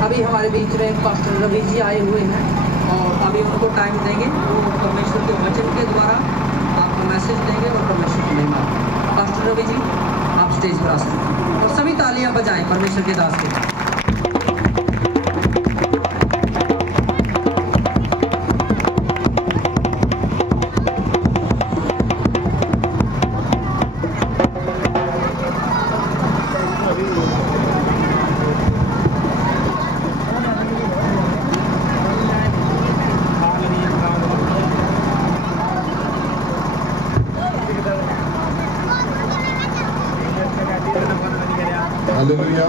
अभी हमारे बीच में पास्टर रवि जी आए हुए हैं और अभी उनको टाइम देंगे। वो परमेश्वर के वचन के द्वारा आपको मैसेज देंगे और परमेश्वर की महिमा। पास्टर रवि जी आप स्टेज पर आ सकते हैं और सभी तालियां बजाएं परमेश्वर के दास के। हालेलुया।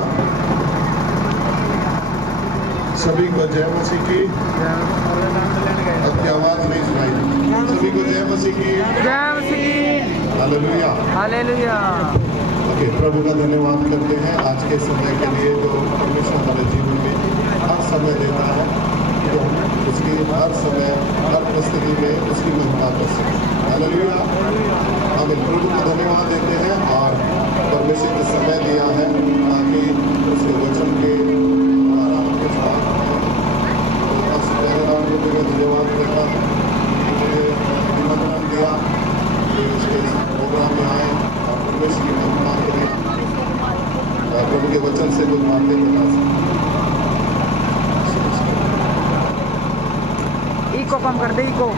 सभी को जय मसीह की। अपनी आवाज नहीं सुनाई। सभी को जय मसीह की। जय मसीह। Hallelujah hallelujah. ओके, प्रभु का धन्यवाद करते हैं आज के समय के लिए जो परमेश्वर हमारे जीवन में हर समय देता है, तो हम उसकी हर समय हर परिस्थिति में उसकी महिमा कर सकते। हालेलुया। हम प्रभु को धन्यवाद देते हैं और परमेश्वर ने समय दिया है ताकि उसके वचन के द्वारा कुछ बात धन्यवाद देता हूँ। मुझे निमंत्रण दिया कि उसके प्रोग्राम में आए और परमेश्वर की महिमा करें, प्रभु के वचन से कुछ बातें बता सकते। इको कम कर दे, इको।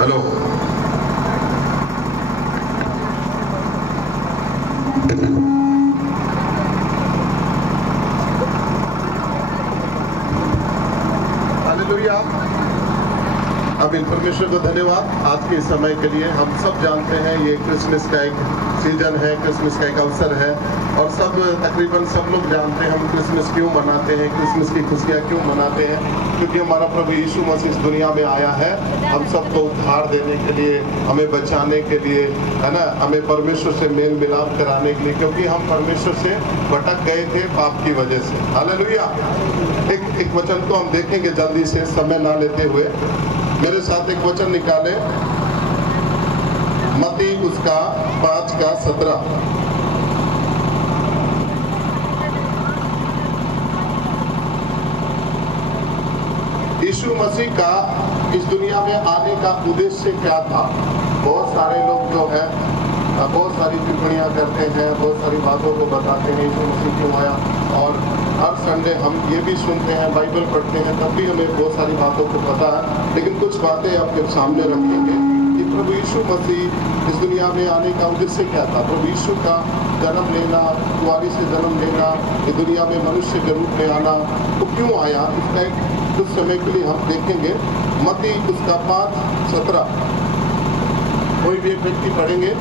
हेलो। हालेलुया। अब इन परमेश्वर को धन्यवाद आज के समय के लिए। हम सब जानते हैं ये क्रिसमस का एक सीजन है, क्रिसमस का एक अवसर है और सब तकरीबन सब लोग जानते हैं हम क्रिसमस क्यों मनाते हैं, क्रिसमस की खुशियाँ क्यों मनाते हैं। क्योंकि हमारा प्रभु यीशु मसीह इस दुनिया में आया है हम सबको उद्धार देने के लिए, हमें बचाने के लिए, है ना, हमें परमेश्वर से मेल मिलाप कराने के लिए, क्योंकि हम परमेश्वर से भटक गए थे पाप की वजह से। हालेलुया। एक वचन को हम देखेंगे जल्दी से, समय ना लेते हुए। मेरे साथ एक वचन निकाले, मत्ती उसका 5:17। यीशु मसीह का इस दुनिया में आने का उद्देश्य क्या था? बहुत सारे लोग जो है बहुत सारी टिप्पणियां करते हैं, बहुत सारी बातों को बताते हैं यीशु मसीह क्यों आया। और हर संडे हम ये भी सुनते हैं, बाइबल पढ़ते हैं, तब भी हमें बहुत सारी बातों को पता है। लेकिन कुछ बातें आपके सामने रखेंगे कि प्रभु यीशु मसीह इस दुनिया में आने का उद्देश्य क्या था। प्रभु यीशु का जन्म लेना, कुंवारी से जन्म लेना, इस दुनिया में मनुष्य के रूप में आना, वो क्यों आया, इसका एक कुछ समय के लिए हम देखेंगे। मत्ती उसका 5:17 कोई भी एक व्यक्ति पढ़ेंगे।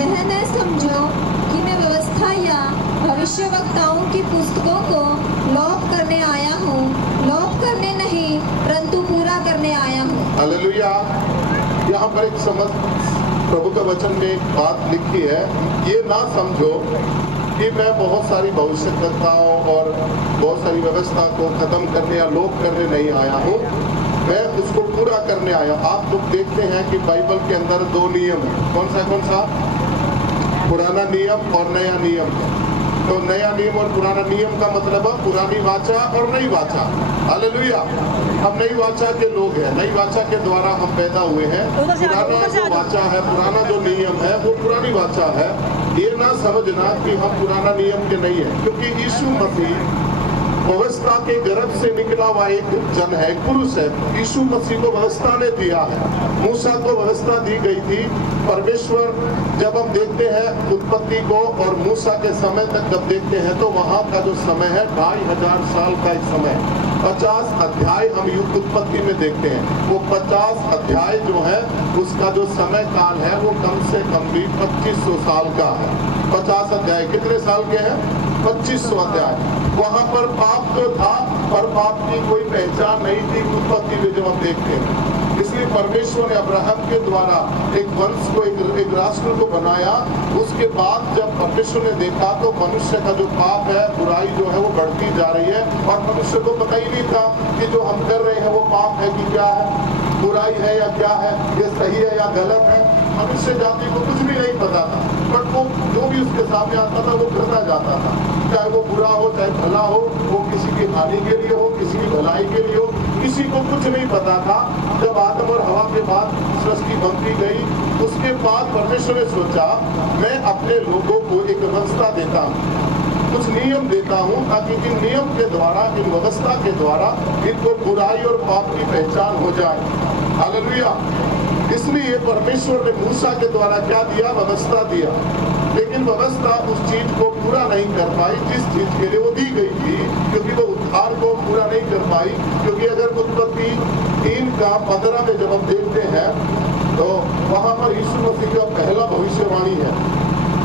यह न समझो कि मैं व्यवस्था या भविष्यवक्ताओं की पुस्तकों को लौट करने आया हालेलुया। यहाँ पर एक समझ प्रभु का वचन में एक बात लिखी है, ये ना समझो कि मैं बहुत सारी भविष्यवक्ताओं और बहुत सारी व्यवस्था को खत्म करने या लोप करने नहीं आया हूँ, मैं उसको पूरा करने आया। आप लोग देखते हैं कि बाइबल के अंदर दो नियम है, कौन सा? पुराना नियम और नया नियम। तो नया नियम और पुराना नियम का मतलब है पुरानी वाचा और नई वाचा। हालेलुया। हम नई वाचा के लोग हैं, नई वाचा के द्वारा हम पैदा हुए हैं। पुराना जो वाचा है, पुराना जो नियम है वो पुरानी वाचा है। ये ना समझना कि हम पुराना नियम के नहीं है, क्योंकि यीशु मसीह व्यवस्था के गर्भ से निकला हुआ एक जन है, पुरुष है। यीशु मसीह को व्यवस्था ने दिया है, मूसा को व्यवस्था दी गई थी। परमेश्वर जब हम देखते हैं उत्पत्ति को और मूसा के समय तक जब देखते हैं तो वहां का जो समय है 2500 साल का एक समय है। 50 अध्याय हम युग उत्पत्ति में देखते हैं। वो 50 अध्याय जो है उसका जो समय काल है वो कम से कम भी 2500 साल का है। 50 अध्याय कितने साल के हैं? 2500 अध्याय। वहां पर पाप तो था पर पाप की कोई पहचान नहीं थी उत्पत्ति में जब हम देखते हैं। इसलिए परमेश्वर ने अब्राहम के द्वारा एक वंश को, एक राष्ट्र को बनाया। उसके बाद जब परमेश्वर ने देखा तो मनुष्य का जो पाप है, बुराई जो है वो बढ़ती जा रही है और मनुष्य को पता ही नहीं था कि जो हम कर रहे हैं वो पाप है कि क्या है, बुराई है या क्या है, ये सही है या गलत है। मनुष्य जाति को कुछ भी नहीं पता था, बट वो जो भी उसके सामने आता था वो करता जाता था, चाहे वो बुरा हो चाहे भला हो, वो किसी की हानि के लिए हो किसी की भलाई के लिए हो, किसी को कुछ नहीं पता था। जब आदम और हवा के बाद सृष्टि बनती गई, उसके बाद परमेश्वर ने सोचा मैं अपने लोगों को एक व्यवस्था देता हूँ, कुछ नियम देता हूँ, ताकि इन नियम के द्वारा, इन व्यवस्था के द्वारा इनको बुराई और पाप की पहचान हो जाए। हालेलुया। इसलिए परमेश्वर ने मूसा के द्वारा क्या दिया? व्यवस्था दिया। लेकिन व्यवस्था उस चीज को पूरा नहीं कर पाई जिस चीज के लिए वो दी गई थी, क्योंकि वो उद्धार को पूरा नहीं कर पाई। क्योंकि अगर उत्पत्ति 3:15 में जब हम देखते हैं तो वहां पर यीशु मसीह का पहला भविष्यवाणी है।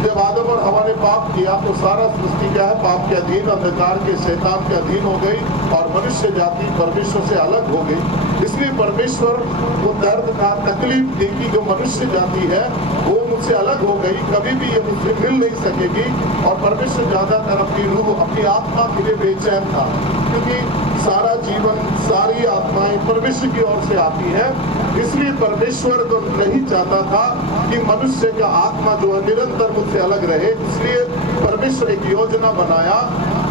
जब आदम और हवा ने पाप किया तो सारा सृष्टि क्या है? पाप के अधीन, अंधकार के, शैतान के अधीन हो गई और मनुष्य जाति परमेश्वर से अलग हो गई। इसलिए परमेश्वर वो दर्द का तकलीफ दी कि जो मनुष्य जाति है वो मुझसे अलग हो गई, कभी भी ये मुझसे मिल नहीं सकेगी। और परमेश्वर ज्यादातर अपनी रूह, अपनी आत्मा के लिए बेचैन था, क्योंकि सारा जीवन, सारी आत्माएं परमेश्वर की ओर से आती है। इसलिए परमेश्वर तो नहीं चाहता था कि मनुष्य का आत्मा जो है निरंतर मुझसे अलग रहे। इसलिए परमेश्वर एक योजना बनाया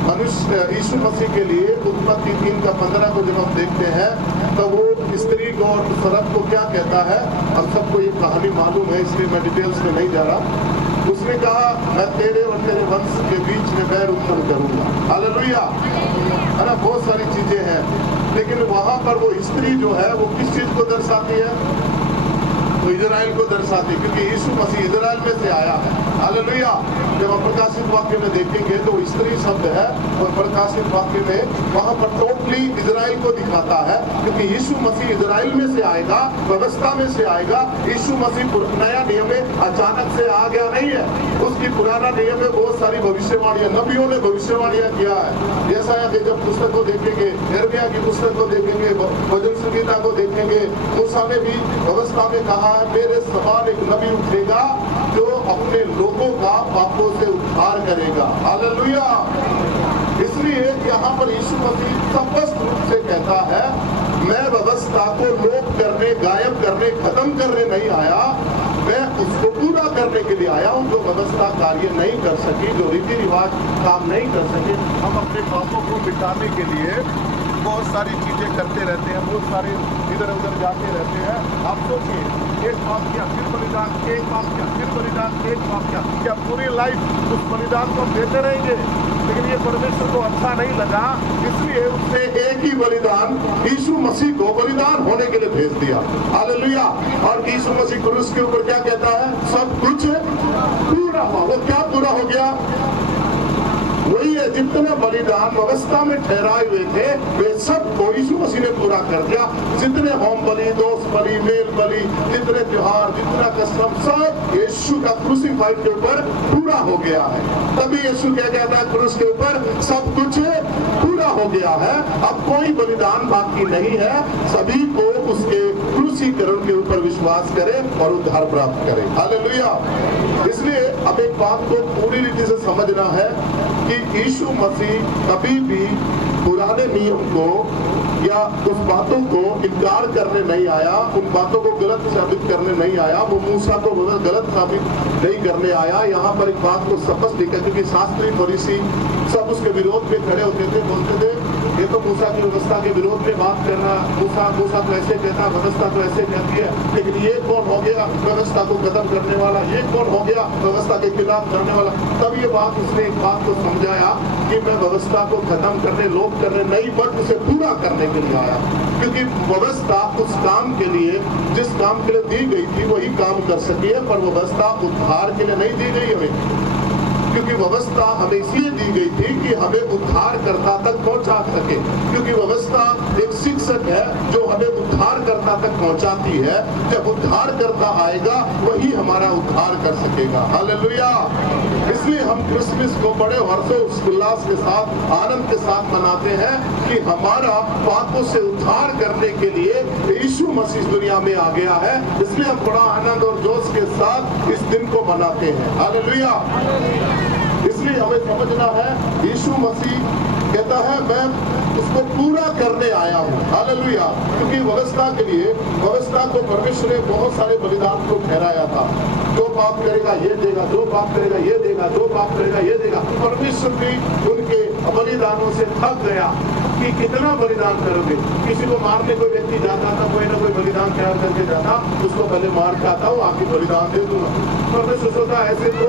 मनुष्य यीशु मसीह के लिए। उत्पत्ति 3:15 को जब हम देखते हैं तो वो स्त्री को और स्वर्ग को क्या कहता है? हम सबको ये कहानी मालूम है, इसलिए मैं डिटेल्स में नहीं जा रहा। उसने कहा मैं तेरे और तेरे वंश के बीच में बैर उत्पन्न करूंगा। हालेलुया। है ना, बहुत सारी चीजें हैं, लेकिन वहां पर वो स्त्री जो है वो किस चीज को दर्शाती है? तो इजराइल को दर्शाती, क्योंकि यीशु मसीह इजराइल में से आया है। हालेलुया। जब हम प्रकाशित वाक्य में देखेंगे तो स्त्री शब्द है और प्रकाशित वाक्य में वहां पर टोटली इजराइल को दिखाता है, क्योंकि यीशु मसीह इजराइल में से आएगा, व्यवस्था में से आएगा। यीशु मसीह नया नियम में अचानक से आ गया नहीं है, उसकी पुराना नियम में बहुत सारी भविष्यवाणियां, नबियों ने भविष्यवाणियां किया है। जैसा कि जब पुस्तक को देखेंगे, यिर्मयाह की पुस्तक को देखेंगे, भजन संहिता को देखेंगे, मूसा ने भी व्यवस्था में कहा है मेरे समान एक नबी उठेगा जो अपने लोगों का पापों से उद्धार करेगा। हालेलुया। इसलिए यहाँ पर यीशु मसीह स्पष्ट रूप से कहता है मैं व्यवस्था को लोप करने, गायब करने, खत्म करने नहीं आया, मैं उसको पूरा करने के लिए आया हूँ। जो व्यवस्था कार्य नहीं कर सकी, जो रीति रिवाज काम नहीं कर सके, हम अपने पापों को मिटाने के लिए बहुत सारी चीजें करते रहते हैं, बहुत सारे इधर उधर जाते रहते हैं। आप सोचिए, एक पाप किया फिर बलिदान, एक पाप किया फिर बलिदान, एक पाप किया, क्या पूरी लाइफ उस बलिदान को हम देते रहेंगे? लेकिन ये परमेश्वर को अच्छा नहीं लगा, इसलिए उसने एक ही बलिदान यीशु मसीह को बलिदान होने के लिए भेज दिया। हालेलुया। और यीशु मसीह क्रूस के ऊपर क्या कहता है? सब कुछ पूरा हुआ। वो क्या पूरा हो गया? वही है, जितने बलिदान व्यवस्था में ठहराए हुए थे वे सब को यीशु मसीह ने पूरा कर दिया। जितने होम बलि, दोष बलि, मेल बलि, जितने त्योहार, जितना कस्टम, सब यीशु का क्रूसीफाइड के ऊपर पूरा हो गया है। तभी यीशु क्या कहता है क्रूस के ऊपर? सब कुछ पूरा हो हो गया है, अब कोई बलिदान बाकी नहीं है, सभी को उसके क्रूसीकरण के ऊपर विश्वास करें और उद्धार प्राप्त करें। हालेलुया। इसलिए अब एक बात को पूरी रीति से समझना है कि यीशु मसीह कभी भी पुराने नियम को या उस बातों को इनकार करने नहीं आया, उन बातों को गलत साबित करने नहीं आया, वो मूसा को गलत साबित नहीं करने आया। यहाँ पर एक बात को स्पष्ट लिखा, क्योंकि शास्त्री फरीसी सब उसके विरोध में खड़े होते थे, बोलते थे ये तो मूसा की व्यवस्था के विरोध में बात करना, मूसा तो ऐसे कहता, व्यवस्था तो ऐसे कहती है, लेकिन ये कौन हो गया व्यवस्था को खत्म करने वाला, ये कौन हो गया व्यवस्था के खिलाफ करने वाला। तब ये बात उसने एक बात को समझाया कि मैं व्यवस्था को खत्म करने, लोप करने नहीं, बट उसे पूरा करने के लिए आया, क्योंकि व्यवस्था उस काम के लिए, जिस काम के लिए दी गई थी वही काम कर सकी है, पर व्यवस्था उद्धार के लिए नहीं दी गई हमें, क्योंकि व्यवस्था हमें इसलिए दी गई थी कि हमें उद्धारकर्ता तक पहुंचा सके, क्योंकि व्यवस्था एक शिक्षक है जो हमें उद्धारकर्ता तक पहुंचाती है। जब उद्धारकर्ता आएगा वही हमारा उद्धार कर सकेगा। हालेलुया। इसलिए हम क्रिसमस को बड़े हर्षोल्लास के साथ, आनंद के साथ मनाते हैं कि हमारा पापों से उद्धार करने के लिए यीशु मसीह दुनिया में आ गया है। इसलिए हम बड़ा आनंद और जोश के साथ इस दिन को मनाते हैं। हालेलुया। इसलिए हमें समझना है, यीशु मसीह कहता है मैं उसको पूरा करने आया हूँ। हालेलुया। क्योंकि व्यवस्था के लिए, व्यवस्था को परमेश्वर ने बहुत सारे बलिदान को ठहराया था। जो पाप करेगा ये देगा, जो पाप करेगा ये देगा, जो पाप करेगा ये देगा। परमेश्वर भी उनके बलिदानों से थक गया कि कितना बलिदान करोगे। किसी को मारने कोई व्यक्ति जाता था, कोई ना कोई बलिदान तैयार करके जाता, उसको पहले मार खाता हूँ, आगे बलिदान दे दूंगा। परमेश्वर सोचा ऐसे तो,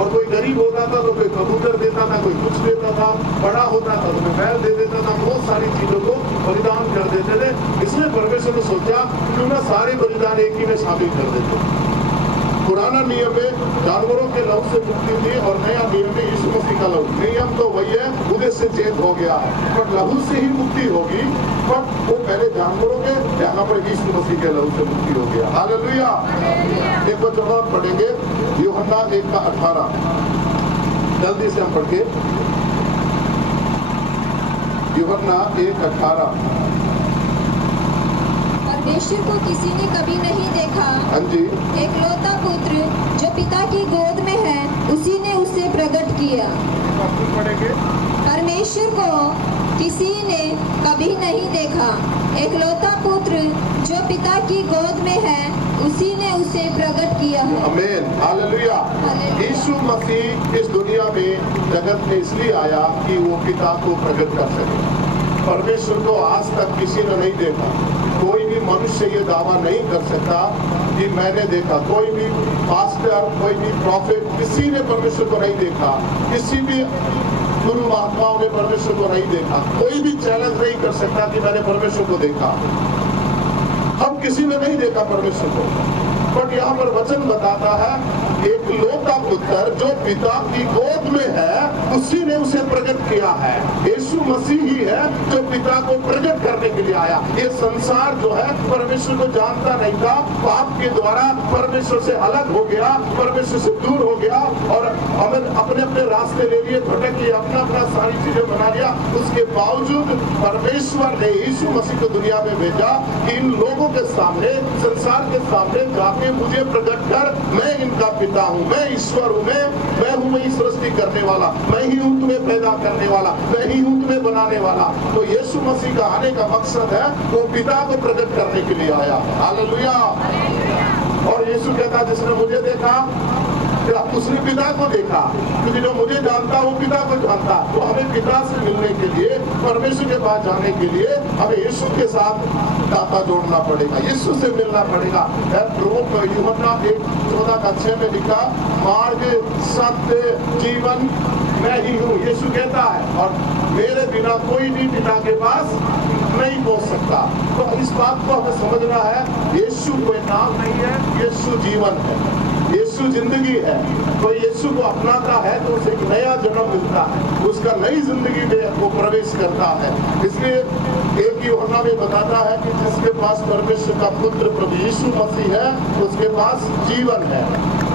और कोई गरीब होता था तो कोई कबूतर देता था, कोई कुछ देता था, बड़ा होता था तो बैल दे देता था, बहुत सारी चीजों को बलिदान कर देते थे। इसलिए परमेश्वर ने सोचा क्यों ना सारे बलिदान एक ही में शामिल कर देते। पुराना नियम में जानवरों के लहू से मुक्ति थी और नया नियम में यीशु मसीह का लहू। नियम तो वही है, उद्देश्य चेंज हो गया है, पर लहू से ही मुक्ति होगी। पर वो पहले जानवरों के, यहाँ पर यीशु मसीह के लहू से मुक्ति हो गया। हालेलुया। एक वचन और पढ़ेंगे, यूहन्ना 1:18। जल्दी से हम पढ़ के, यूहन्ना 1:18। परमेश्वर को किसी ने कभी नहीं देखा। हाँ जी। एकलौता पुत्र जो पिता की गोद में है, उसी ने उसे प्रकट किया। परमेश्वर को किसी ने कभी नहीं देखा। एकलौता पुत्र जो पिता की गोद में है, उसी ने उसे प्रकट किया है। आमीन। हालेलुया। यीशु मसीह इस दुनिया में जगत में इसलिए आया कि वो पिता को प्रकट कर सके। परमेश्वर को आज तक किसी ने नहीं देखा। कोई भी मनुष्य ये दावा नहीं कर सकता कि मैंने देखा। कोई भी पास्टर, कोई भी प्रॉफिट, किसी ने परमेश्वर को नहीं देखा। किसी भी गुरु महात्माओं ने परमेश्वर को नहीं देखा। कोई भी चैलेंज नहीं कर सकता कि मैंने परमेश्वर को देखा। हम किसी ने नहीं देखा परमेश्वर को, बट यहाँ पर वचन बताता है एक लौता पुत्र जो पिता की गोद में है, उसी ने उसे प्रकट किया है। यीशु मसीह ही है जो पिता को प्रकट करने के लिए आया। ये संसार जो है परमेश्वर को जानता नहीं था, पाप के द्वारा परमेश्वर से अलग हो गया, परमेश्वर से दूर हो गया और हमें अपने अपने रास्ते ले लिए, भटक लिए, अपना अपना सारी चीजें बना लिया। उसके बावजूद परमेश्वर ने यीशु मसीह को दुनिया में भेजा कि इन लोगों के सामने, संसार के सामने जाके मुझे प्रकट कर, मैं इनका पिता हूँ, मैं ईश्वर हूँ, मैं हूँ वही सृष्टि करने वाला, मैं ही हूँ तुम्हें पैदा करने वाला, मैं ही हूँ तुम्हें बनाने वाला। तो यीशु मसीह का आने का मकसद है वो पिता को प्रकट करने के लिए आया। हालेलुया। और यीशु कहता जिसने मुझे देखा उसने पिता को देखा, क्योंकि जो मुझे जानता वो पिता को जानता। तो हमें पिता से मिलने के लिए, परमेश्वर के पास जाने के लिए हमें यीशु के साथ नाता जोड़ना पड़ेगा, यीशु से मिलना पड़ेगा। यूहन्ना 1:14 में लिखा, मार्ग, सत्य, जीवन मैं ही हूँ, यीशु कहता है, और मेरे बिना कोई भी पिता के पास नहीं पहुंच सकता। तो इस बात को हमें समझना है, यीशु कोई नाम नहीं है, यीशु जीवन है, यीशु जिंदगी है। तो यीशु को अपनाता है तो उसे एक नया जन्म मिलता है, उसका नई जिंदगी में वो प्रवेश करता है। इसलिए एक यूहन्ना में बताता है कि जिसके पास परमेश्वर का पुत्र प्रभु यीशु मसीह है, उसके पास जीवन है।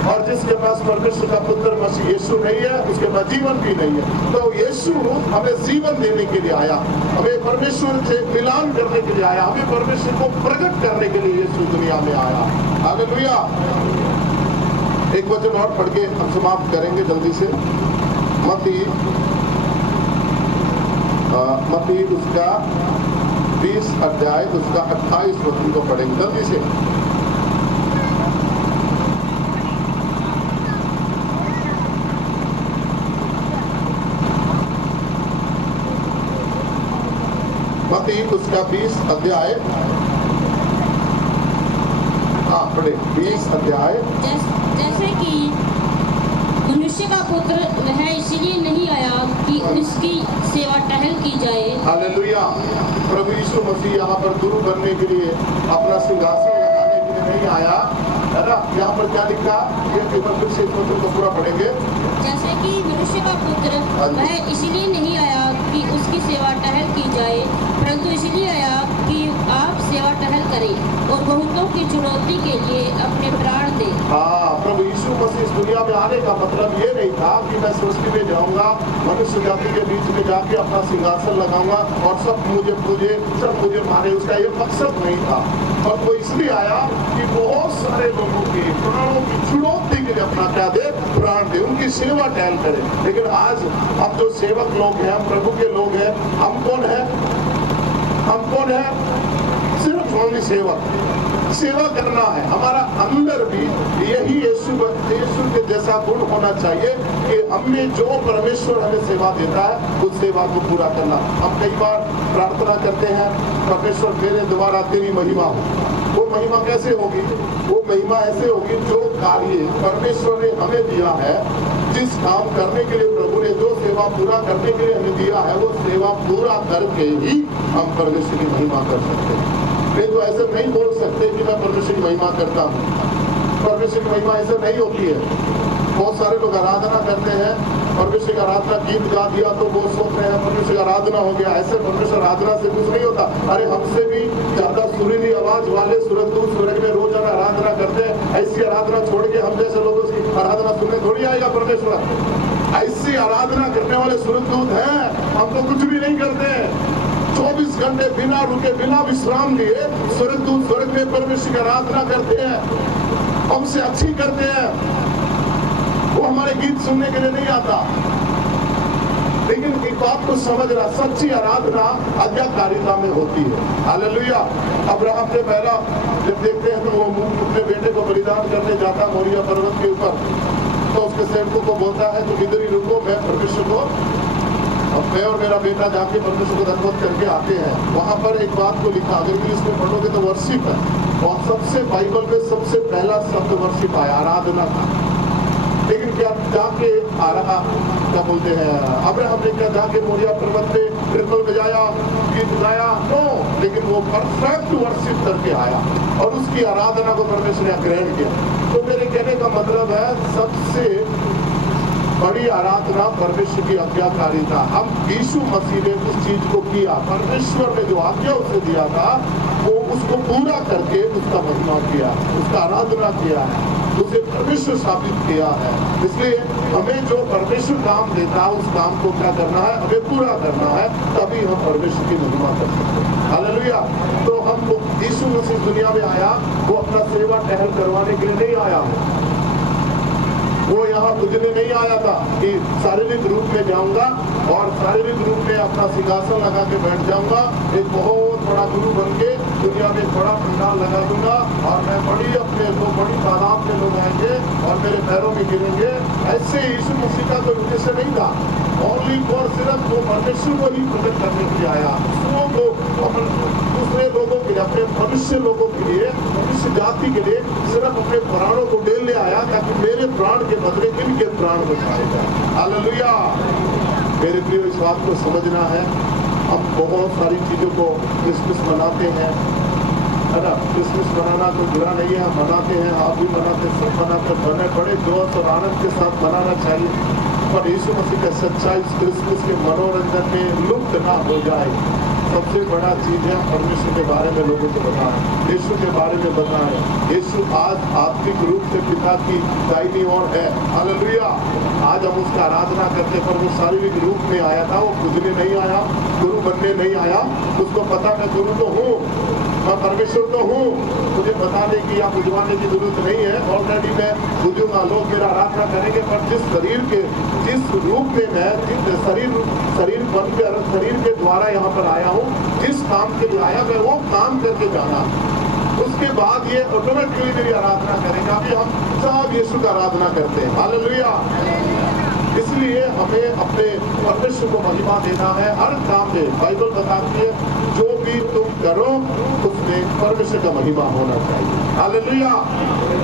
और जिसके पास परमेश्वर का पुत्र मसीह यीशु नहीं है उसके पास जीवन भी नहीं है। तो यीशु हमें जीवन देने के लिए आया, हमें परमेश्वर से मिलान करने के लिए आया, हमें परमेश्वर को प्रकट करने के लिए यीशु दुनिया में आया। हालेलुया। एक वचन और पढ़ के हम समाप्त करेंगे जल्दी से। मत्ती उसका 20 अध्याय उसका 28 वचन को पढ़ेंगे जल्दी से। मत्ती उसका 20 अध्याय, हाँ पढ़े 20 अध्याय। जैसे कि मनुष्य का पुत्र वह इसलिए नहीं आया कि उसकी सेवा टहल की जाए। हालेलुया। प्रभु यीशु मसीह यहाँ पर गुरु बनने के लिए, अपना सिंहासन लगाने के लिए नहीं आया, है ना। यहाँ पर क्या लिखा, ये फिर से वचन को पूरा पढ़ेंगे। जैसे कि मनुष्य का पुत्र वह इसलिए नहीं आया कि उसकी सेवा टहल की जाए, परंतु इसलिए आया कि आप सेवा टहल करें और बहुतों की चुनौती के लिए अपने प्राण दें। हाँ, प्रभु यीशु मसीह इस दुनिया में आने का मतलब ये नहीं था कि मैं सृष्टि में जाऊंगा, मनुष्य जाति के बीच में जाके अपना सिंहासन लगाऊंगा और सब मुझे माने, उसका ये मकसद नहीं था। और वो इसलिए आया कि बहुत सारे लोगों के प्राणों की चुनौती के लिए अपना क्या दे, प्राण दे, उनकी सेवा टहल करे। लेकिन आज हम जो सेवक लोग हैं, हम प्रभु के लोग हैं, हम कौन है? सिर्फ ओनली सेवा करना है। हमारा अंदर भी यही यीशु के जैसा गुण होना चाहिए कि हमने जो परमेश्वर हमें सेवा देता है उस सेवा को पूरा करना। हम कई बार प्रार्थना करते हैं, परमेश्वर मेरे द्वारा तेरी महिमा हो। वो महिमा कैसे होगी? वो महिमा ऐसे होगी, जो कार्य परमेश्वर ने हमें दिया है, जिस काम करने के लिए प्रभु ने जो सेवा पूरा करने के लिए हमें दिया है, वो सेवा पूरा करके ही हम परमेश्वर की महिमा कर सकते हैं। नहीं तो ऐसे नहीं बोल सकते कि मैं परमेश्वर की महिमा करता हूँ। परमेश्वर की महिमा ऐसे नहीं होती है। बहुत सारे लोग आराधना करते हैं, परमेश्वर की आराधना गीत गा दिया तो वो सोच रहे हैं परमेश्वर की आराधना हो गया। ऐसे परमेश्वर आराधना से कुछ नहीं होता। अरे हमसे भी ज्यादा सुरीली आवाज वाले स्वर्गदूत स्वर्ग में रोजाना आराधना करते हैं। ऐसी आराधना छोड़ के हम जैसे लोगों की आराधना सुनने थोड़ी आएगा परमेश्वर। ऐसी आराधना करने वाले स्वर्गदूत हैं, हम तो कुछ भी नहीं करते हैं। 24 घंटे बिना रुके बिना विश्राम लिए स्वर्गदूत स्वर्ग में परमेश्वर की आराधना करते हैं, हमसे अच्छी करते हैं। वो हमारे गीत सुनने के लिए नहीं आता। लेकिन एक बात को समझना, सच्ची आराधना आज्ञाकारिता में होती है। हालेलुया। अब्राहम ने पहला जब देखते हैं तो वो अपने बेटे को बलिदान करने जाता मोरिया पर्वत के ऊपर, तो उसके सेवकों को बोलता है तुम इधर ही रुको, मैं परमेश्वर को, मैं और मेरा बेटा जाके परमेश्वर को धन्यवाद करके आते हैं। वहां पर एक बात को लिखा, अगर इंग्लिश में पढ़ोगे तो वर्शिप है, और सबसे बाइबल में सबसे पहला शब्द वर्शिप आया, आराधना था। लेकिन क्या जाके क्या बोलते हैं, अब्राहम ने क्या जाके मोरिया पर्वत पे ट्रिपल बजाया, गीत गाया? नो, लेकिन वो परफेक्ट वर्शिप करके आया और उसकी आराधना को परमेश्वर ने ग्रहण किया। तो मेरे कहने का मतलब है, सबसे बड़ी आराधना परमेश्वर की आज्ञाकारिता। हम यीशु मसीह ने उस चीज को किया, परमेश्वर ने जो आज्ञा उसे दिया था वो उसको पूरा करके उसका महिमा किया, उसका आराधना किया है, उसे परमेश्वर साबित किया है। इसलिए हमें जो परमेश्वर काम देता है उस काम को क्या करना है, हमें पूरा करना है, तभी हम परमेश्वर की महिमा कर सकते हैं। हालेलुया। तो हम यीशु मसीह दुनिया में आया, वो अपना सेवा टहल करवाने के लिए नहीं आया। वो यहाँ बुझने नहीं आया था कि शारीरिक रूप में जाऊंगा और शारीरिक रूप में अपना सिंहासन लगा के बैठ जाऊंगा, एक बहुत बड़ा गुरु बन के दुनिया में बड़ा पंडाल लगा दूंगा और मैं बड़ी तादाद में लोग आएंगे और मेरे पैरों में गिरेंगे। ऐसे यीशु मसीह का कोई उद्देश्य नहीं था। ओनली फॉर सिर्फ वो परमेश्वर को ही प्रकट करने के लिए आया, दूसरे लोगों के लिए, अपने मनुष्य लोगों के लिए, मनुष्य जाति के लिए सिर्फ अपने प्राणों को डेलने आया, ताकि मेरे प्राण के बदले इनके प्राण बचाए जाए। हालेलुया। मेरे प्रिय, इस बात को समझना है। हम बहुत सारी चीजों को क्रिसमस मनाते हैं, है ना। क्रिसमस मनाना कोई बुरा नहीं है, हम मनाते हैं, आप भी मनाते, सब मनाते, बड़े जोश और आनंद के साथ मनाना चाहिए। पर यीशु मसीह का सच्चाई इस क्रिसमस के मनोरंजन में लुप्त ना हो जाए। सबसे बड़ा चीज है परमेश्वर के बारे में लोगों को बताएं, यीशु के बारे में बताएं। यीशु आज आत्मिक रूप से पिता की दाहिनी ओर है। हालेलुया। आज हम उसका आराधना करते, पर वो शारीरिक रूप में आया था, वो पूजने नहीं आया, गुरु बनने नहीं आया। उसको पता मैं गुरु तो हूँ, मैं परमेश्वर तो हूँ, मुझे बताने की या बुझवाने की जरूरत नहीं है। ऑलरेडी मैं बुझूंगा, लोग मेरा आराधना करेंगे। पर जिस रूप में मैं शरीर बनकर शरीर के द्वारा यहाँ पर आया हूँ, जिस काम के लिए आया मैं वो काम करके जाना, उसके बाद ये ऑटोमेटिकली मेरी आराधना करेंगे। अभी हम सब यीशु का आराधना करते हैं। हालेलुया। इसलिए हमें अपने परमेश्वर को महिमा देना है हर काम में। बाइबल बताती है जो भी तुम करो उसमें परमेश्वर का महिमा होना चाहिए। हालेलुया।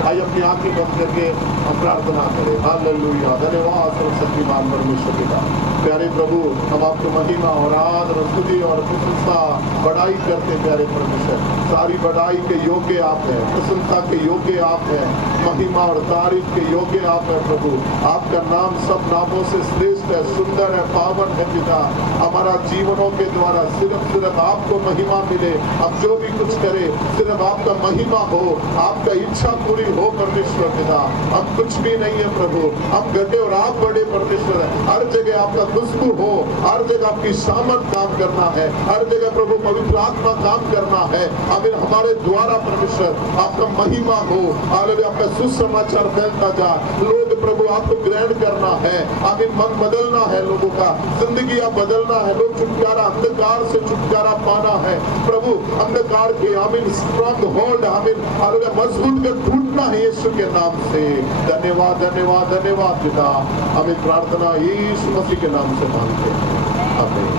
आइए अपनी आंखें बंद करके हम प्रार्थना करें। हालेलुया। धन्यवाद सर्वशक्तिमान परमेश्वर पिता। प्यारे प्रभु, हम आपको महिमा और आदर स्तुति और प्रशंसा बड़ाई करते। प्यारे परमेश्वर, सारी बड़ाई के योग्य आप हैं, प्रशंसा के योग्य आप हैं, महिमा और तारीफ के योग्य आप हैं। प्रभु, आपका नाम सब नामों से श्रेष्ठ है, सुंदर है, पावन है। पिता, हमारा जीवनों के द्वारा सिर्फ आपको महिमा मिले। हम जो भी कुछ करें सिर्फ आपका महिमा हो, आपका इच्छा पूरी हो। परमेश्वर पिता, हम कुछ भी नहीं है प्रभु, हम घटे और आप बड़े। परमेश्वर, हर जगह आपका खुशबू हो, हर जगह आपकी सामर्थ काम करना है, हर जगह प्रभु पवित्र आत्मा काम करना है। अगर हमारे द्वारा परमेश्वर आपका महिमा हो, हालेलुया, आपका सुसमाचार फैलता जा, लोग प्रभु आपको ग्रहण करना है। आमीन। मन बदलना है, लोगों का जिंदगी बदलना है, लोग छुटकारा, अंधकार से छुटकारा पाना है। प्रभु, अंधकार के आमीन स्ट्रॉन्ग होल्ड आमीन हालेलुया मजबूत कर टूटना है यीशु के नाम से। धन्यवाद धन्यवाद धन्यवाद पिता। हमें प्रार्थना यीशु मसीह के नाम से मांगते हैं। आमीन।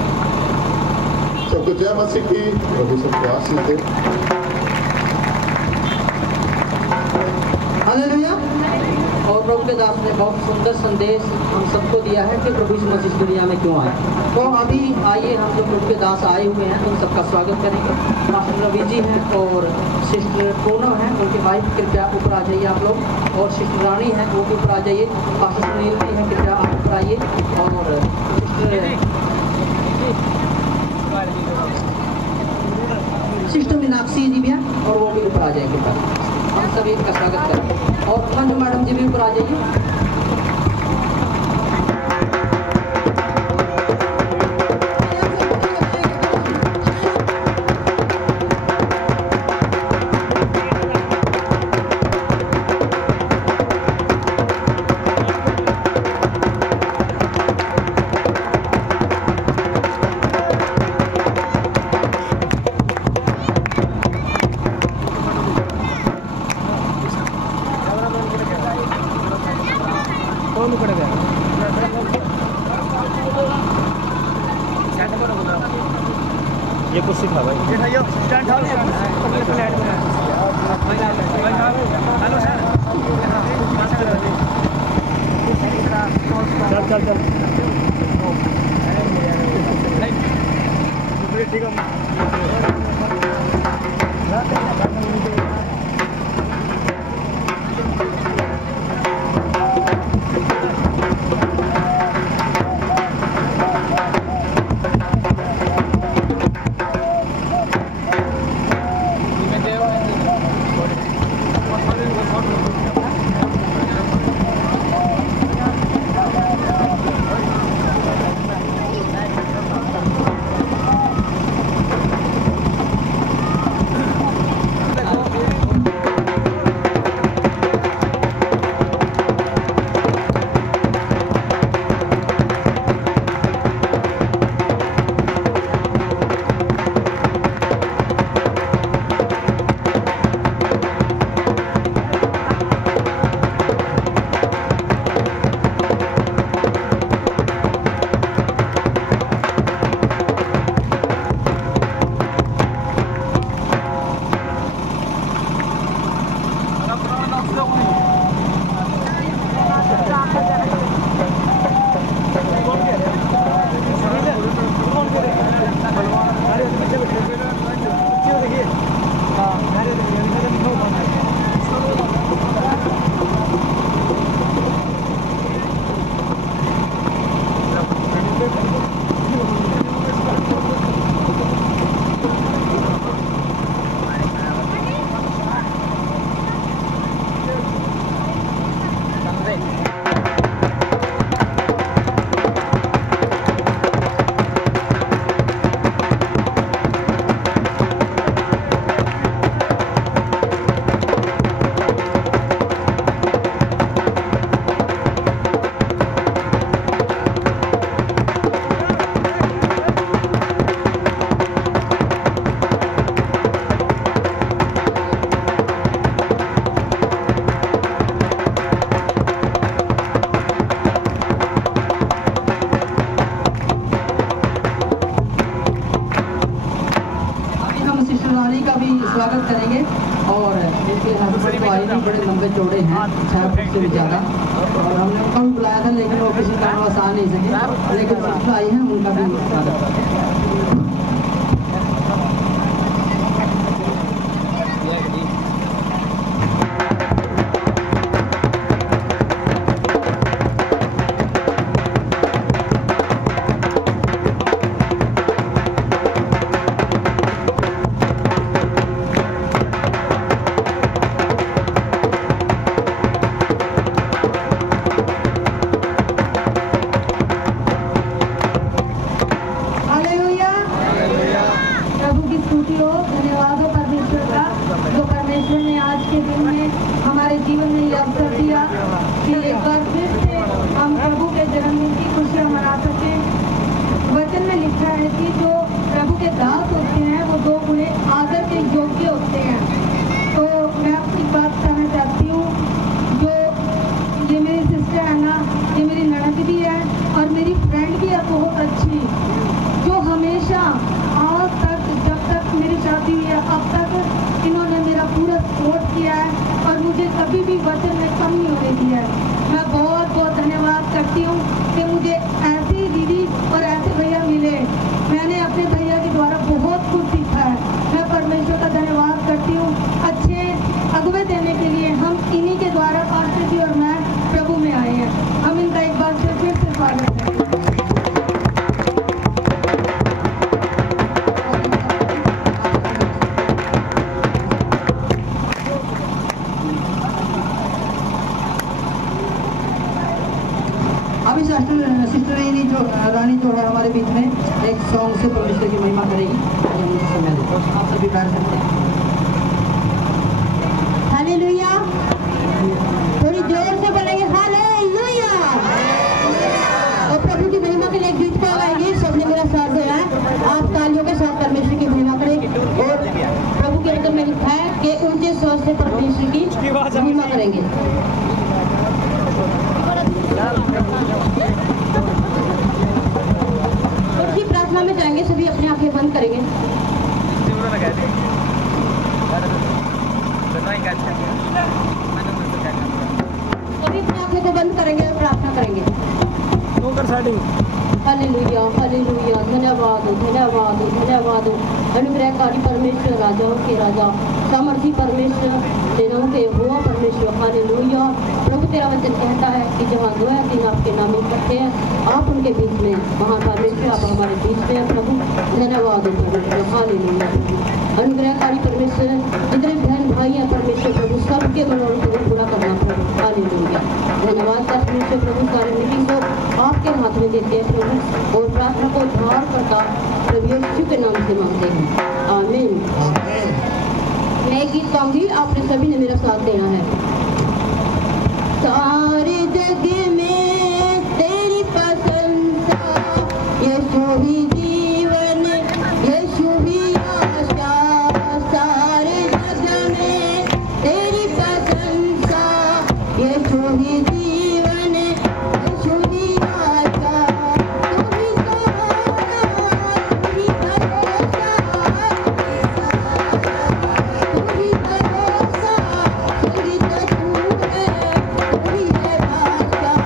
सबको जय मसीह की। प्रभु सबको आशीष दे। हालेलुया। और प्रभु के दास ने बहुत सुंदर संदेश हम सबको दिया है कि प्रभु यीशु मसीह दुनिया में क्यों आए। तो अभी आइए हम जो प्रभु के दास आए हुए हैं उन सबका स्वागत करेंगे। पास्टर रवि जी हैं और सिस्टर पूनम हैं, उनकी वाइफ, कृपया ऊपर आ जाइए आप लोग। और सिस्टर रानी हैं, वो भी ऊपर आ जाइए। पास्टर सुनील जी हैं, कृपया आप ऊपर आइए। और सिस्टर मीनाक्षी जी भी हैं और वो भी ऊपर आ जाएंगे। हम सभी इनका स्वागत करें। और मंजू मैडम जी भी ऊपर आ जाइए। ये कुछ सिखा भाई। चल चल चल ठीक है। रानी का भी स्वागत करेंगे। और इनके हस्बैंड तो आए नहीं, बड़े लंबे चौड़े हैं, 6 फुट से भी ज़्यादा, और हमने उनको भी बुलाया था लेकिन वो किसी कारणवश आ नहीं सके, लेकिन सिस्टर आई हैं, उनका भी स्वागत करेंगे। सिस्टर रानी जो है हमारे बीच में एक सॉन्ग से परमेश्वर की महिमा करेगी। आप सभी बैठ सकते हैं। हालेलुया, थोड़ी जोर से बोलेंगे हालेलुया। और प्रभु की महिमा के लिए एक गीत गाएंगे, सबने मेरा साथ देना है। आप तालियों के साथ परमेश्वर की महिमा करें। और प्रभु के अंदर में लिखा है कि ऊंचे स्वर से परमेश्वर की महिमा करेंगे। प्रार्थना में जाएंगे, सभी अपने आंखें बंद करेंगे। सभी अपनी आंखें को बंद करेंगे और प्रार्थना करेंगे। हालेलुया, हालेलुया, धन्यवाद, धन्यवाद, धन्यवाद। अनुग्रहकारी परमेश्वर, राजाओं के राजा, सामर्थी परमेश्वर, सेनाओं के यहोवा परमेश्वर, हालेलुया। प्रभु तेरा वचन कहता है कि जहाँ 2 या 3 आपके नाम इकट्ठे हैं, आप उनके बीच में, महान परमेश्वर आप हमारे बीच में हैं प्रभु। धन्यवाद परमेश्वर, हालेलुया। अनुग्रहकारी परमेश्वर, जितने बहन भाई हैं परमेश्वर प्रभु, सबके मनोरथ को पूरा करना प्रभु, हालेलुया। धन्यवाद परमेश्वर प्रभु, सारे मीटिंग को आपके हाथ में देते हैं प्रभु, और प्रार्थना को उद्धार करता प्रभु यीशु के नाम से मांगते हैं, आमीन। मैं एक गीत गाऊंगी, आपने सभी ने मेरा साथ देना है। सारे जग में तेरी प्रशंसा, यीशु ही जीवन, यीशु ही आशा। सारे जग में तेरी प्रशंसा, यीशु ही जीवन, यीशु ही आशा। तू ही सहारा, तू ही भरोसा, तू ही भरोसा, तू ही है, तू ही है बादशाह।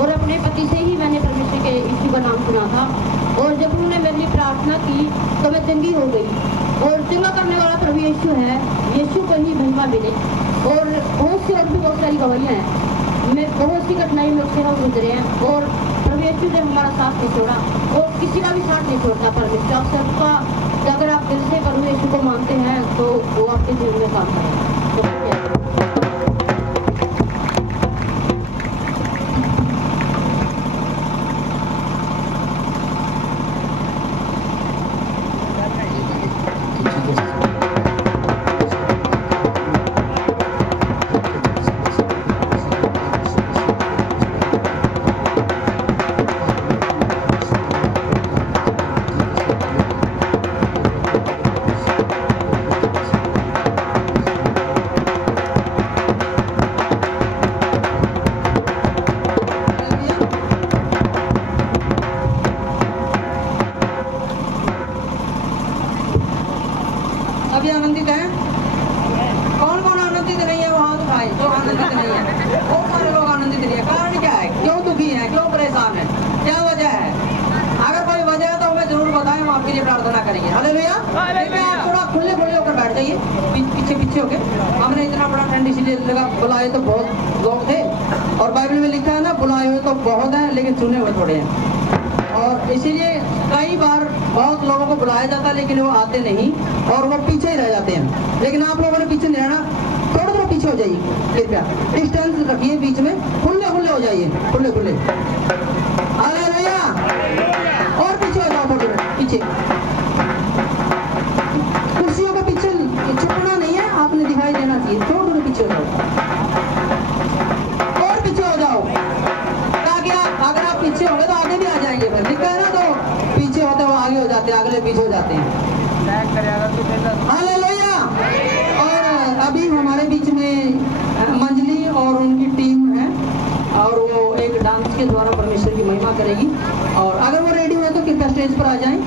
और अपने पति से ही मैंने परमेश्वर के यीशु का नाम सुना था। और जब उन्होंने मेरे लिए प्रार्थना की तो मैं चंगी हो गई। और चंगा करने वाला प्रभु यीशु है, यीशु को ही महिमा मिले। और बहुत सी और भी बहुत सारी गवाहियाँ हैं। मैं बहुत सी कठिनाई में उससे हम गुजरे हैं और प्रभु यीशु ने हमारा साथ नहीं छोड़ा और किसी का भी साथ नहीं छोड़ता परमेश्वर। आप सबका अगर आप दिल से प्रभु यीशु को मानते हैं तो वो आपके जीवन में काम करेगा। सभी आनंदित हैं? कौन कौन आनंदित नहीं है? वहाँ उठाए जो आनंदित नहीं है। बहुत सारे लोग आनंदित नहीं है। कारण क्या है? क्यों दुखी है? क्यों परेशान है? क्या वजह है? अगर कोई वजह है तो हमें जरूर बताएं, हम आपके लिए प्रार्थना करेंगे। हालेलुया। आप थोड़ा खुले होकर बैठ जाइए, पीछे होके। हमने इतना बड़ा ठंड इसलिए लगा, बुलाए तो बहुत लोग थे और बाइबल में लिखा है ना, बुलाए हुए तो बहुत हैं लेकिन चुने हुए थोड़े हैं। और इसीलिए कई बार बहुत लोगों को बुलाया जाता है लेकिन वो आते नहीं और वो पीछे ही रह जाते हैं। लेकिन आप लोगों ने पीछे नहीं रहना, थोड़ा पीछे हो जाइए कृपया, डिस्टेंस रखिए बीच में, खुले हो जाइए, खुले। हालेलुया। और पीछे हो जाओ, थोड़े पीछे। कुर्सियों के पीछे छुपना नहीं है, आपने दिखाई देना चाहिए। थोड़े पीछे हो जाओ और पीछे हो जाओ, ताकि अगर आप पीछे हो गए तो आगे भी आ जाएंगे। फिर लिखा है ना, तो पीछे होते वो आगे हो जाते हैं, अगले पीछे हो जाते हैं। हालेलुया। और अभी हमारे बीच में मंजली और उनकी टीम है और वो एक डांस के द्वारा परमेश्वर की महिमा करेगी। और अगर वो रेडी हुए तो कृपया स्टेज पर आ जाएं।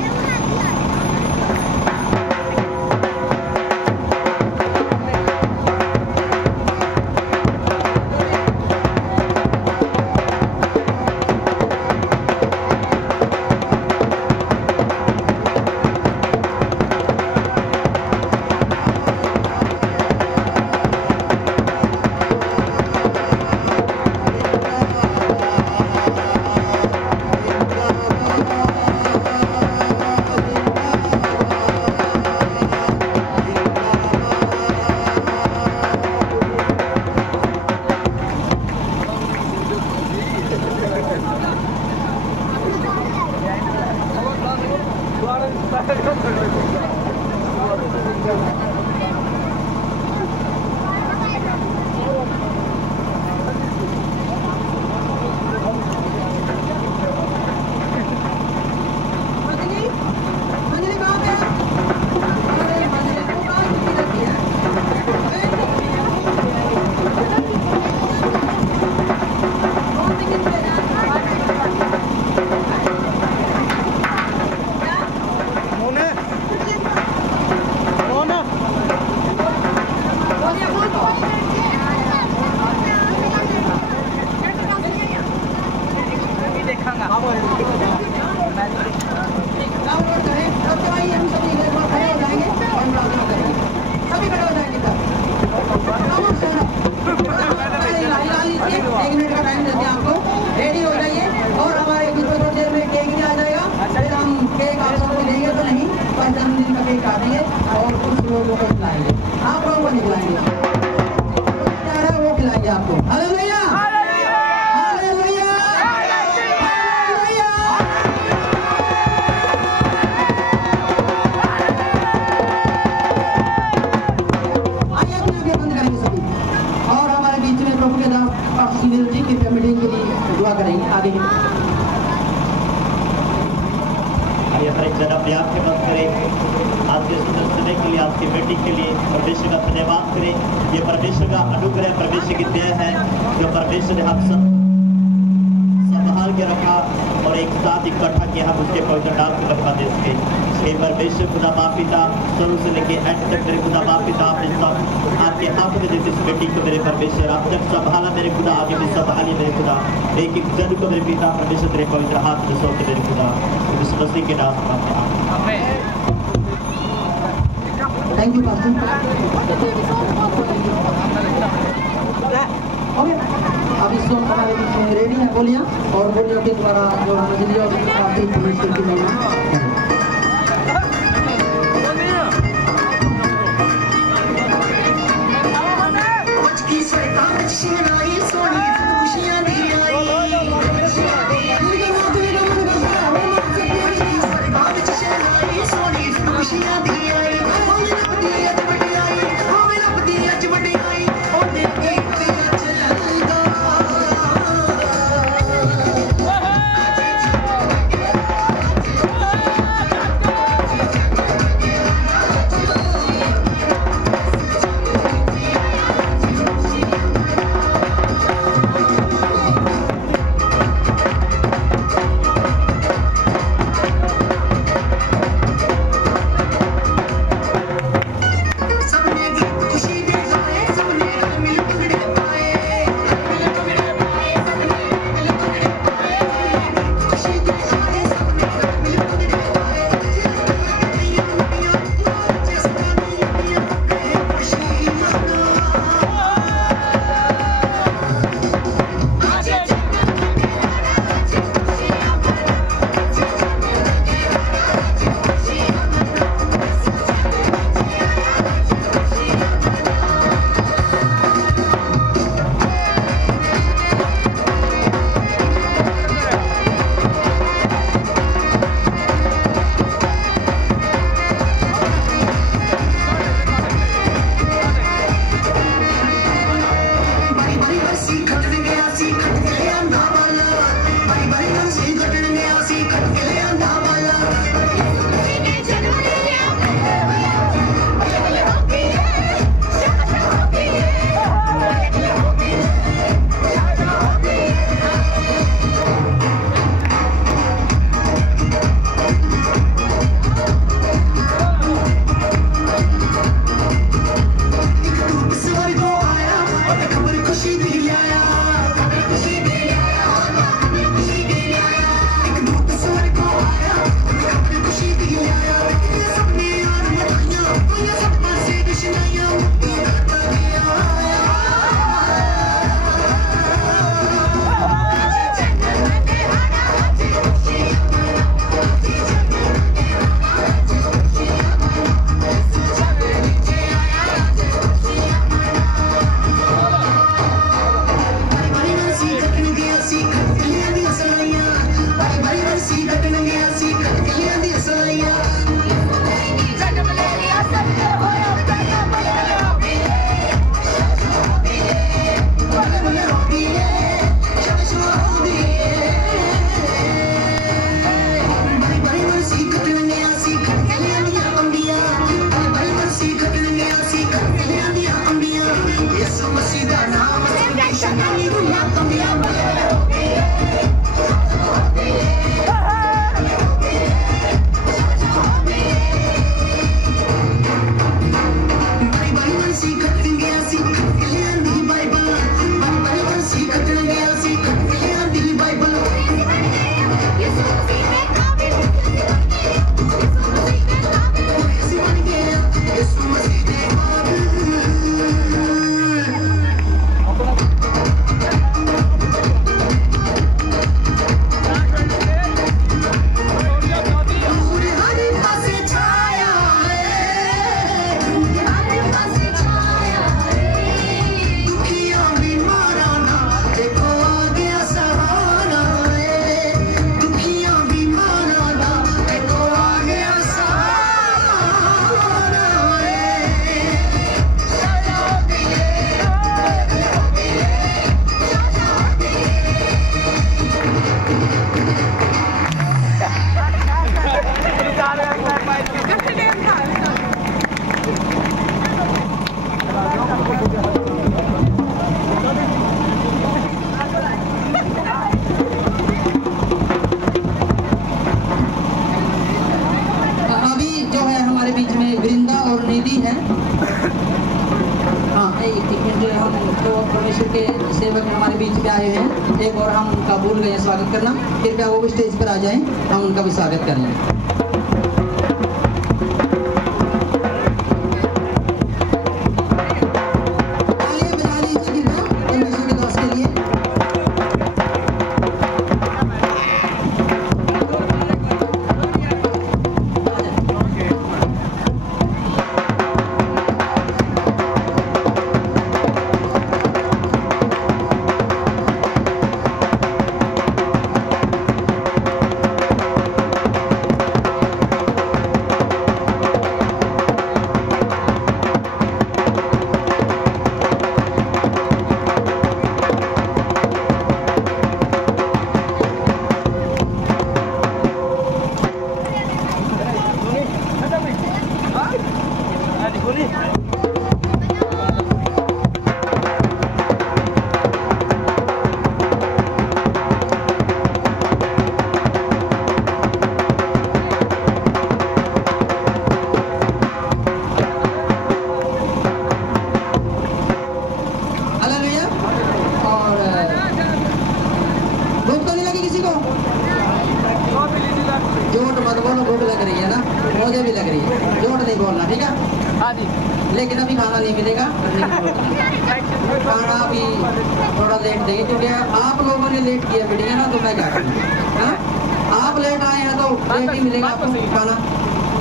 संभाल के रखा और एक साथ इकट्ठा किया हम उसके पवित्र नाम को बता दे सके। हे परमेश्वर खुदा बाप पिता, शुरू से लेके एंड तक मेरे खुदा बाप पिता आपने सब आपके हाथ में देते इस बेटी को मेरे परमेश्वर आप जब संभाला मेरे खुदा, आगे भी संभालिए मेरे खुदा। एक एक जन को मेरे पिता परमेश्वर तेरे पवित्र हाथ में सौंपते मेरे खुदा, इस मसीह के नाम में। Thank you pastor. अब इस वक्त हमारे बीच में रेडी है बोलियां, और बोलियों के द्वारा जो मछलियों की परमेश्वर की महिमा। और निधि हैं। हाँ, एक मिनट, हम तो परमेश्वर के सेवक हमारे बीच में आए हैं, एक और हम उनका भूल गए स्वागत करना। कृपया वो भी स्टेज पर आ जाएं, हम उनका भी स्वागत कर लें। लेकिन अभी खाना नहीं मिलेगा, खाना अभी थोड़ा लेट देंगे क्योंकि आप लोगों ने लेट किया मीटिंग है ना, तो मैं क्या करूँ। आप लेट आए हैं तो लेट ही मिलेगा आपको खाना,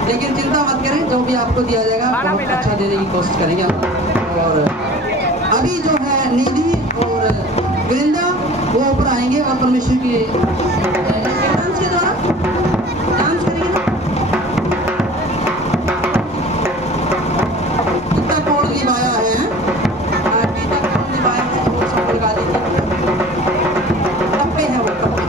लेकिन चिंता मत करें, जो भी आपको दिया जाएगा बहुत अच्छा देने की कोशिश करेंगे हम। और अभी जो है निधि और वृंदा वो ऊपर आएंगे और परमेश्वर की डांस के द्वारा डांस करेंगे। निभाया है निभाया है, वो सब लगा देंगे, टप्पे हैं वो टप्पे।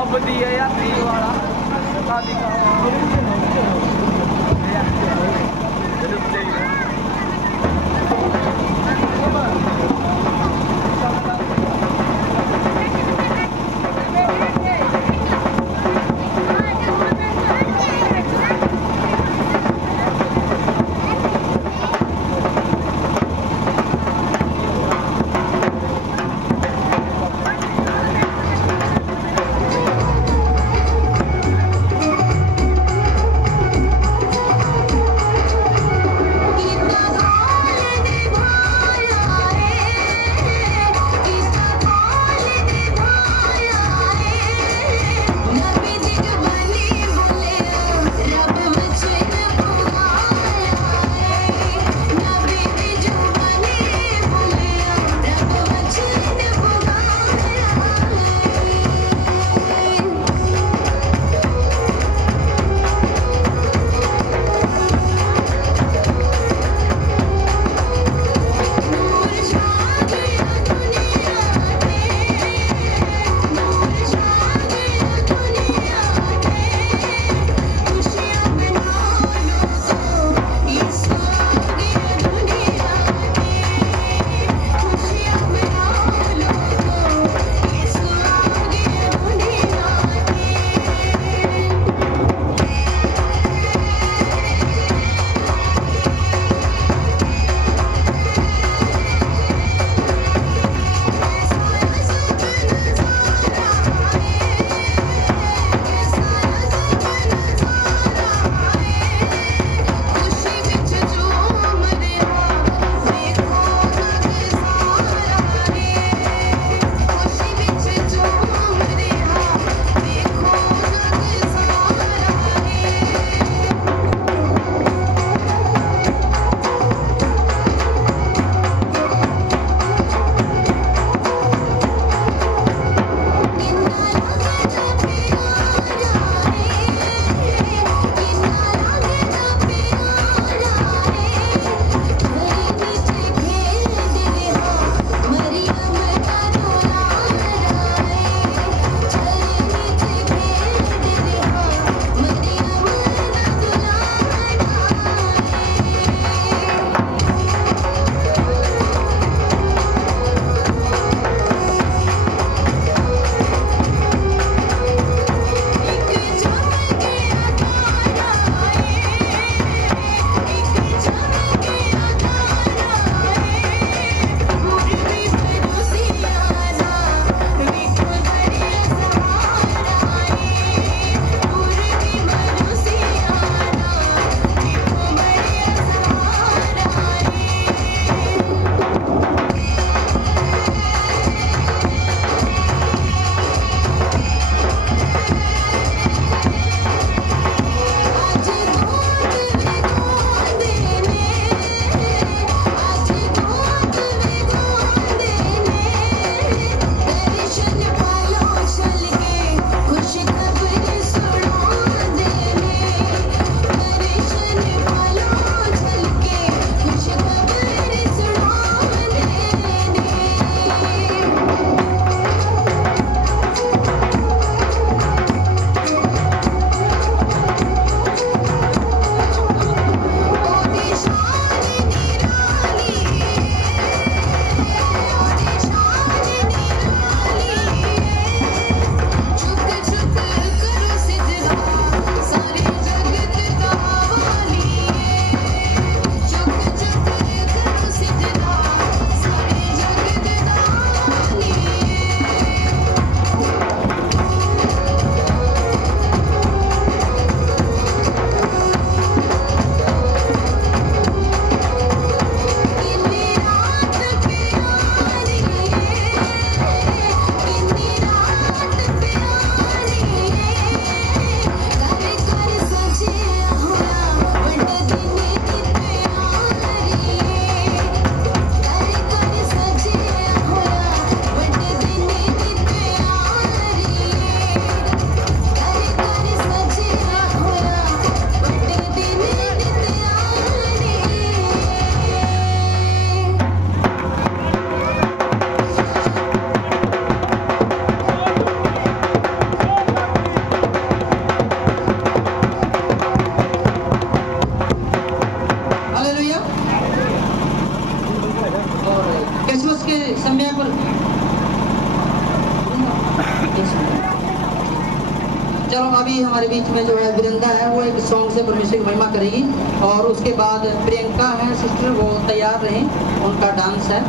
अब दिए यात्री वाला चलो अभी हमारे बीच में जो है वृंदा है वो एक सॉन्ग से परमेश्वर की महिमा करेगी, और उसके बाद प्रियंका है सिस्टर, वो तैयार रहें, उनका डांस है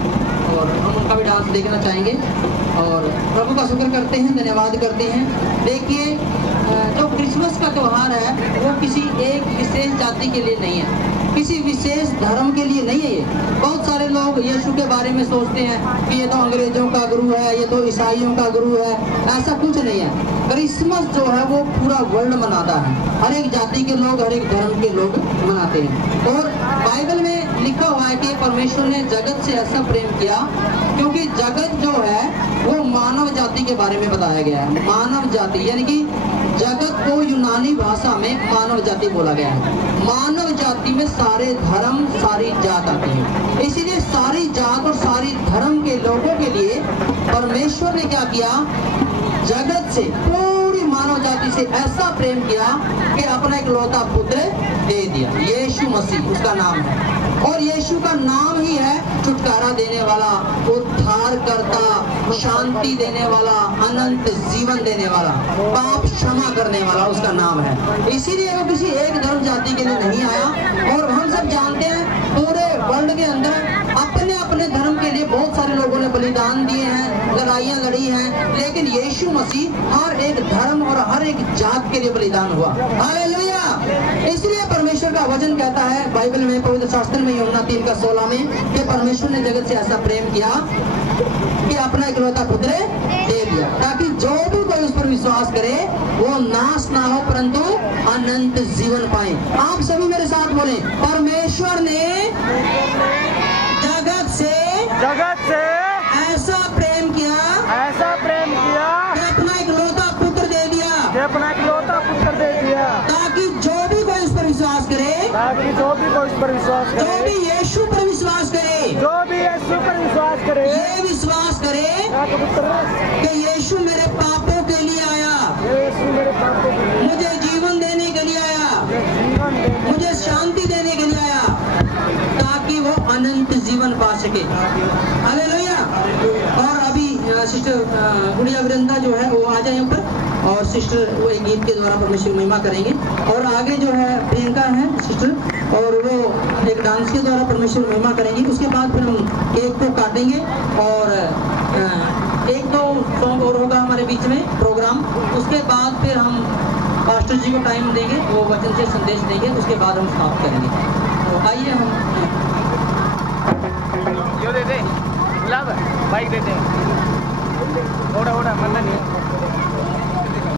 और हम उनका भी डांस देखना चाहेंगे। और प्रभु का शुक्र करते हैं, धन्यवाद करते हैं। देखिए जो क्रिसमस का त्यौहार है वो किसी एक विशेष जाति के लिए नहीं है, किसी विशेष धर्म के लिए नहीं है। ये बहुत सारे लोग यीशु के बारे में सोचते हैं कि ये तो अंग्रेजों का गुरु है, ये तो ईसाइयों का गुरु है, ऐसा कुछ नहीं है। क्रिसमस जो है वो पूरा वर्ल्ड मनाता है, हर एक जाति के लोग, हर एक धर्म के लोग मनाते हैं। और बाइबल में लिखा हुआ है कि परमेश्वर ने जगत से ऐसा प्रेम किया, क्योंकि जगत जो है वो मानव जाति के बारे में बताया गया है। मानव जाति यानी कि जगत को यूनानी भाषा में मानव जाति बोला गया है। मानव जाति में सारे धर्म, सारी जात आती है, इसीलिए सारी जात और सारी धर्म के लोगों के लिए परमेश्वर ने क्या किया, जगत से, पूरी मानव जाति से ऐसा प्रेम किया कि अपना इकलौता पुत्र दे दिया। यीशु मसीह उसका नाम है, और यीशु का नाम ही है छुटकारा देने वाला, उद्धार करता, शांति देने वाला, अनंत जीवन देने वाला, पाप क्षमा करने वाला उसका नाम है। इसीलिए वो किसी एक धर्म जाति के लिए नहीं आया। और हम सब जानते हैं पूरे वर्ल्ड के अंदर अपने अपने धर्म के लिए बहुत सारे लोगों ने बलिदान दिए हैं, लड़ाइयाँ लड़ी हैं, लेकिन यीशु मसीह हर एक धर्म और हर एक जात के लिए बलिदान हुआ। हालेलुया। इसलिए परमेश्वर का वचन कहता है बाइबल में, पवित्र शास्त्र में, यूहन्ना 3:16 में, कि परमेश्वर ने जगत से ऐसा प्रेम किया कि अपना इकलौता पुत्र दे दिया, ताकि जो भी कोई उस पर विश्वास करे वो नाश ना हो परंतु अनंत जीवन पाए। आप सभी मेरे साथ बोले, परमेश्वर ने जगत से ऐसा प्रेम किया कि अपना इकलौता पुत्र दे दिया, ताकि जो भी कोई उस पर विश्वास करे, जो भी यीशु पर विश्वास करे, ये विश्वास करे कि यीशु मेरे पापों के लिए आया, मुझे जीवन देने के लिए आया, मुझे शांति देने के लिए आया, ताकि वो अनंत जीवन पा सके। हालेलुया। और अभी सिस्टर गुड़िया वृंदा जो है वो आ जाए ऊपर, और सिस्टर वो एक गीत के द्वारा परमेश्वर महिमा करेंगे। और आगे जो है प्रियंका है सिस्टर, और वो एक डांस के द्वारा परमेश्वर महिमा करेंगी। उसके बाद फिर हम केक को काटेंगे, और एक दो सॉन्ग और होगा हमारे बीच में प्रोग्राम। उसके बाद फिर हम पास्टर जी को टाइम देंगे, वो वचन से संदेश देंगे, उसके बाद हम समाप्त करेंगे। तो आइए हम यो दे दे, बाइक दे दे, ओड़ा मन नहीं।